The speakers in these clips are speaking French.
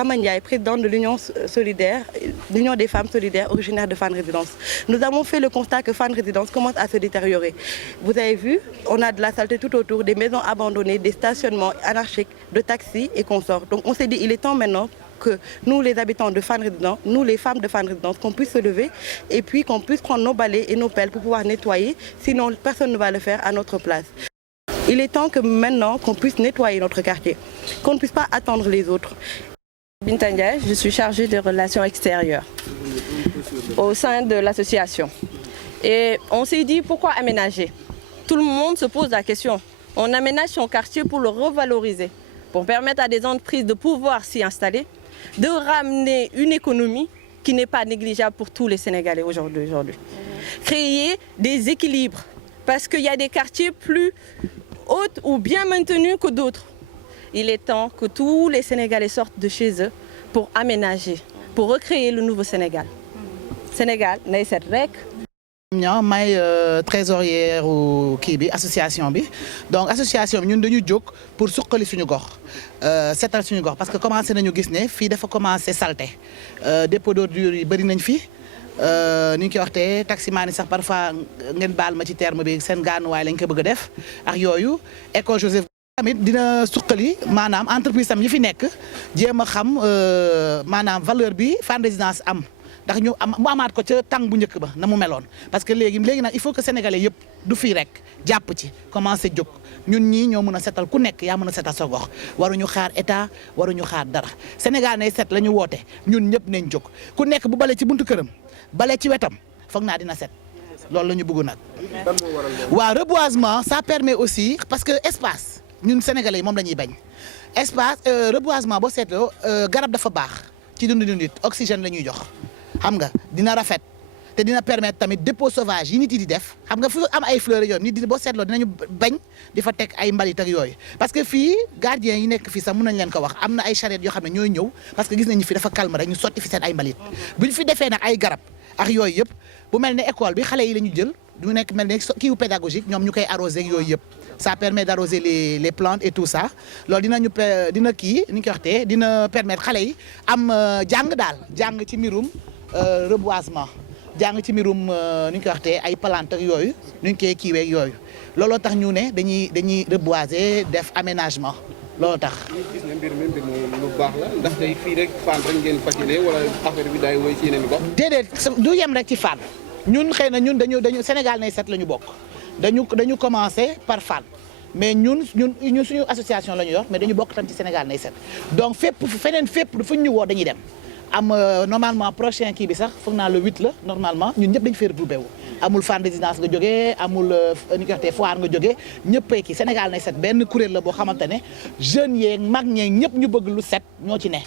Rama Ndiaye, présidente de l'Union solidaire, l'Union des femmes solidaires originaires de Fann Résidence. Nous avons fait le constat que Fann Résidence commence à se détériorer. Vous avez vu, on a de la saleté tout autour, des maisons abandonnées, des stationnements anarchiques, de taxis et consorts. Donc on s'est dit, il est temps maintenant que nous, les habitants de Fann Résidence, nous, les femmes de Fann Résidence, qu'on puisse se lever et puis qu'on puisse prendre nos balais et nos pelles pour pouvoir nettoyer, sinon personne ne va le faire à notre place. Il est temps que maintenant qu'on puisse nettoyer notre quartier, qu'on ne puisse pas attendre les autres. Binta Ndiaye, je suis chargée des relations extérieures au sein de l'association. Et on s'est dit pourquoi aménager? Tout le monde se pose la question. On aménage son quartier pour le revaloriser, pour permettre à des entreprises de pouvoir s'y installer, de ramener une économie qui n'est pas négligeable pour tous les Sénégalais aujourd'hui. Créer des équilibres, parce qu'il y a des quartiers plus hauts ou bien maintenus que d'autres. Il est temps que tous les Sénégalais sortent de chez eux pour aménager, pour recréer le nouveau Sénégal. Sénégal, nay set rek. ñoo may trésorière u kii bi association bi donc association bi ñun dañu jóg pour suqali suñu gox setal suñu gox parce que commencé nañu gis ne fii dafa commencé salté dépôt d'ordures yi bëri nañ fi ni ñu koy waxtee taximaan yi sax parfois ngeen baal ma ci terme bi seen gaanuwaay lañ ko bëgg a def ak yooyu école Joseph tamit dina suqali maanaam entreprise tam yi fi nekk jéem a xam maanaam valeur bi Fann Résidence am ndax ñu mu amaat ko ca tàng bu njëkk ba na mu meloon parce que léegi nag il faut que sénégalais yëpp du fii rek jàpp ci commencé jóg ñun ñii ñoo mën a setal ku nekk yaa mën a setal sa gox waruñu xaar état waruñu xaar dara Sénégal nay set la ñu woote ñun ñëpp nañ jóg ku nekk bu bale ci buntu këram bale ci wetam foog naa dina set loolu la ñu bëgg nag. waaw reboisement ça permet aussi parce que espace ñun sénégalais yi moom la ñuy bañ espace reboisement boo seetloo garab dafa baax ci dundu nit oxygène la ñuy jox. xam nga dina rafet te dina permettre tamit dépôt sauvage yi nit yi di def xam nga fu am ay fleurs yooyu nit di boo seetloo dinañu bañ di fa teg ay mbalit ak yooyu parce que fii gardien yi nekk fii sax mun nañ leen ko wax am na ay charrette yoo xam ne ñooy ñëw parce que gis nañu fi dafa calme rek ñu sotti fi seen ay mbalit bu ñu fi defee nag ay garab ak yooyu yëpp bu mel ne école bi xale yi la ñu jël du nekk mel ne kiiwu pédagogique ñoom ñu koy arroser ak yooyu yëpp ça permet d'arroser les plantes et tout ça loolu dina kii ni ñu koy waxtee dina permettre xale yi am jàng daal jàng ci mbirum reboisement jàng ci mbirum ni ñu koy waxtee ay plante ak yooyu nu ñu koy kiiwee ak yooyu looloo tax ñu ne dañuy reboiser def aménagement looloo tax. ñu gis ne mbir mi lu baax la ndax tey fii rek Fann rek ngeen fàttali wala affaire bi daay woy ci yeneen i gox. déedéet du yem rek ci Fann ñun xëy na ñun dañu Sénégal nay set la ñu bokk dañu commencé par Fann mais ñun suñu association la ñu yor mais dañu bokk tam ci Sénégal nay set donc feneen fépp fu ñu woo dañuy dem. am normalement prochain kii bi sax foog naa le 8 la normalement ñun ñëpp dañu fay regroupé wu amul Fann Résidence nga jógee amul ni ko waxtee foire nga jógee ñëppay kii Sénégal nay set benn kuréel la boo xamante ne jeunes yeeg mag ñeeg ñëpp ñu bëgg lu set ñoo ci ne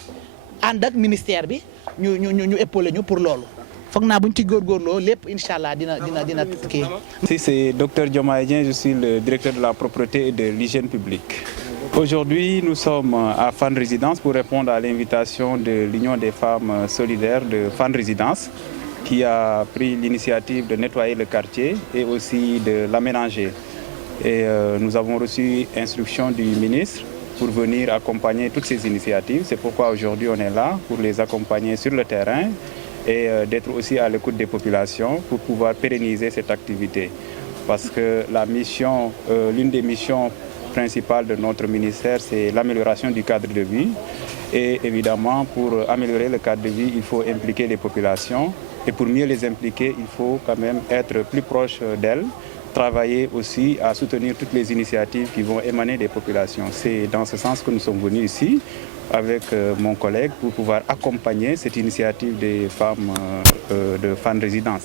ànd ak ministère bi ñu épaulé ñu pour loolu foog naa bu ñu ci góorgóorloo lépp incha allah dina kii. Si c'est Dr Diomaye Dieng, je suis le directeur de la propreté et de l'hygiène publique. Aujourd'hui, nous sommes à Fann Résidence pour répondre à l'invitation de l'Union des femmes solidaires de Fann Résidence qui a pris l'initiative de nettoyer le quartier et aussi de l'aménager. Et nous avons reçu instruction du ministre pour venir accompagner toutes ces initiatives. C'est pourquoi aujourd'hui on est là pour les accompagner sur le terrain et d'être aussi à l'écoute des populations pour pouvoir pérenniser cette activité. Parce que l'une des missions principale de notre ministère, c'est l'amélioration du cadre de vie. Et évidemment, pour améliorer le cadre de vie, il faut impliquer les populations. Et pour mieux les impliquer, il faut quand même être plus proche d'elles, travailler aussi à soutenir toutes les initiatives qui vont émaner des populations. C'est dans ce sens que nous sommes venus ici avec mon collègue pour pouvoir accompagner cette initiative des femmes de Fann Résidence.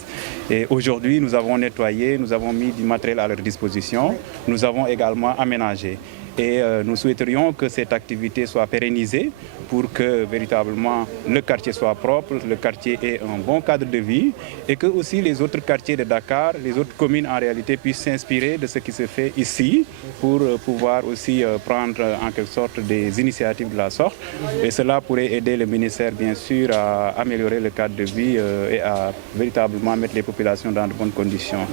Et aujourd'hui, nous avons nettoyé, nous avons mis du matériel à leur disposition, nous avons également aménagé. Et nous souhaiterions que cette activité soit pérennisée pour que véritablement le quartier soit propre, le quartier ait un bon cadre de vie et que aussi les autres quartiers de Dakar, les autres communes en réalité puissent s'inspirer de ce qui se fait ici pour pouvoir aussi prendre en quelque sorte des initiatives de la sorte. Et cela pourrait aider le ministère bien sûr à améliorer le cadre de vie et à véritablement mettre les populations dans de bonnes conditions.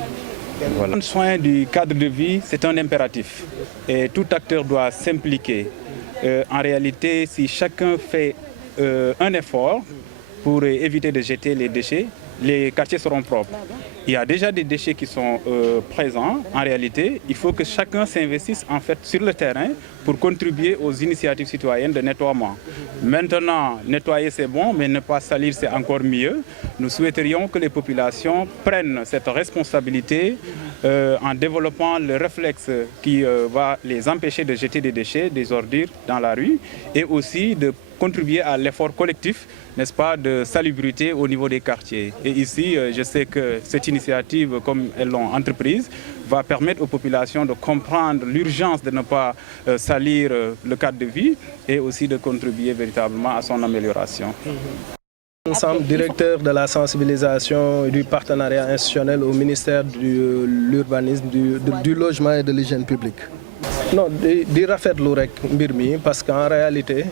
Voilà. Le soin du cadre de vie, c'est un impératif et tout acteur doit s'impliquer. En réalité, si chacun fait un effort pour éviter de jeter les déchets, les quartiers seront propres. Il y a déjà des déchets qui sont présents. En réalité, il faut que chacun s'investisse en fait sur le terrain pour contribuer aux initiatives citoyennes de nettoiement. Maintenant, nettoyer c'est bon, mais ne pas salir c'est encore mieux. Nous souhaiterions que les populations prennent cette responsabilité en développant le réflexe qui va les empêcher de jeter des déchets, des ordures dans la rue et aussi de contribuer à l'effort collectif, n'est-ce pas, de salubrité au niveau des quartiers. Et ici, je sais que cette initiative, comme elles l'ont entreprise, va permettre aux populations de comprendre l'urgence de ne pas salir le cadre de vie et aussi de contribuer véritablement à son amélioration. Ensemble, directeur de la sensibilisation et du partenariat institutionnel au ministère de l'urbanisme, du logement et de l'hygiène publique. Non, di rafetlu rek mbir mi parce qu'en réalité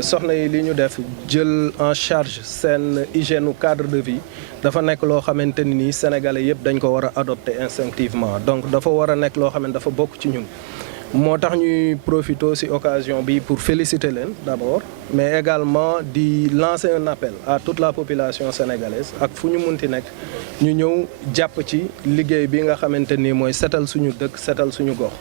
soxna yi li ñu def jël en charge seen hygiène cadre de vie dafa nekk loo xamante ni Sénégalais yëpp dañ ko war a adopter instinctivement donc dafa war a nekk loo xam ne dafa bokk ci ñun. moo tax ñuy profiter ci occasion bi pour féliciter leen d'abord mais également di lancer un appel à toute la population sénégalaise ak fu ñu munti nekk ñu ñëw jàpp ci liggéey bi nga xamante ni mooy setal suñu dëkk setal suñu gox.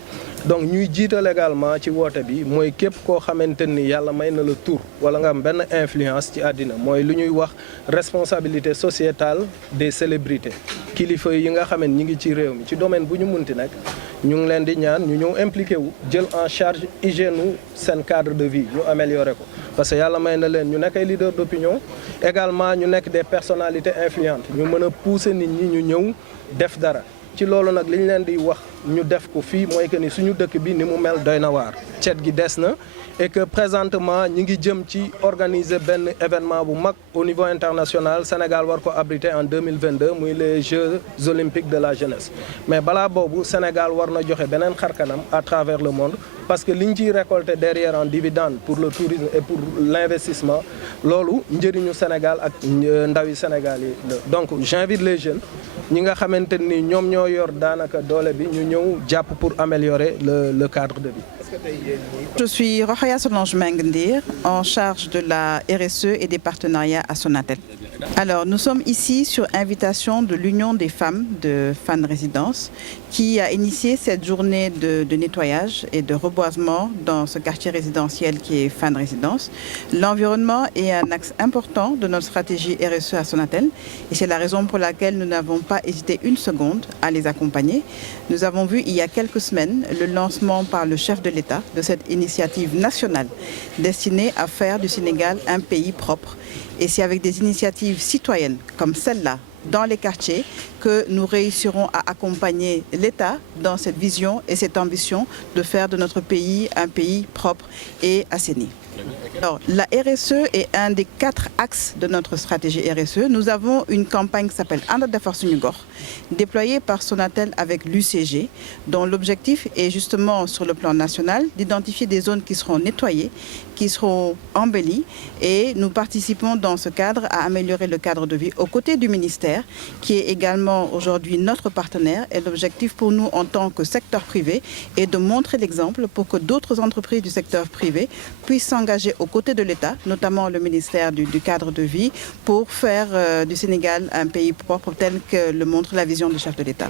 donc ñuy jiital également ci woote bi mooy képp koo xamante ni yàlla may na la tur wala nga am benn influence ci àddina mooy lu ñuy wax responsabilité sociétale des célébrités kilifa yi nga xam ne ñi ngi ci réew mi ci domaine bu ñu munti nekk ñu ngi leen di ñaan ñu ñëw impliqué wu jël en charge hygiène seen cadre de vie ñu amélioré ko parce que yàlla may na leen ñu nekk ay leaders d'opinion également ñu nekk des personnalités influentes ñu mën a pousser nit ñi ñu ñëw def dara ci loolu nag li ñu leen di wax ñu def ko fii mooy que ni suñu dëkk bi ni mu mel doy na waar cet gi des na et que présentement ñi ngi jëm ci organiser benn événement bu mag au niveau international Sénégal war ko abriter en 2022 muy les Jeux olympiques de la jeunesse mais balaa boobu Sénégal war na joxe beneen xarkanam à travers le monde parce que liñ ciy récolter derrière en dividende pour le tourisme et pour l'investissement loolu njëriñu Sénégal ak ndawi Sénégal yi la donc j'invite les jeunes ñi nga xamante ni ñoom ñoo yor daanaka doole bi ñu ñëw jàpp pour améliorer le cadre de vie. Je suis Rokhaya Solange Mengendir, en charge de la RSE et des partenariats à Sonatel. Alors, nous sommes ici sur invitation de l'Union des femmes de Fann Résidence qui a initié cette journée de nettoyage et de reboisement dans ce quartier résidentiel qui est Fann Résidence. L'environnement est un axe important de notre stratégie RSE à Sonatel et c'est la raison pour laquelle nous n'avons pas hésité une seconde à les accompagner. Nous avons vu il y a quelques semaines le lancement par le chef de l'État de cette initiative nationale destinée à faire du Sénégal un pays propre. Et c'est avec des initiatives citoyennes comme celle-là, dans les quartiers, que nous réussirons à accompagner l'État dans cette vision et cette ambition de faire de notre pays un pays propre et assaini. Alors, la RSE est un des 4 axes de notre stratégie RSE. Nous avons une campagne qui s'appelle Ànd Defar Suñu Gox, déployée par Sonatel avec l'UCG, dont l'objectif est justement sur le plan national d'identifier des zones qui seront nettoyées, qui seront embellies, et nous participons dans ce cadre à améliorer le cadre de vie aux côtés du ministère, qui est également aujourd'hui notre partenaire. Et l'objectif pour nous en tant que secteur privé est de montrer l'exemple pour que d'autres entreprises du secteur privé puissent s'engager aux côtés de l'État, notamment le ministère du cadre de vie, pour faire du Sénégal un pays propre tel que le montre la vision du chef de l'État.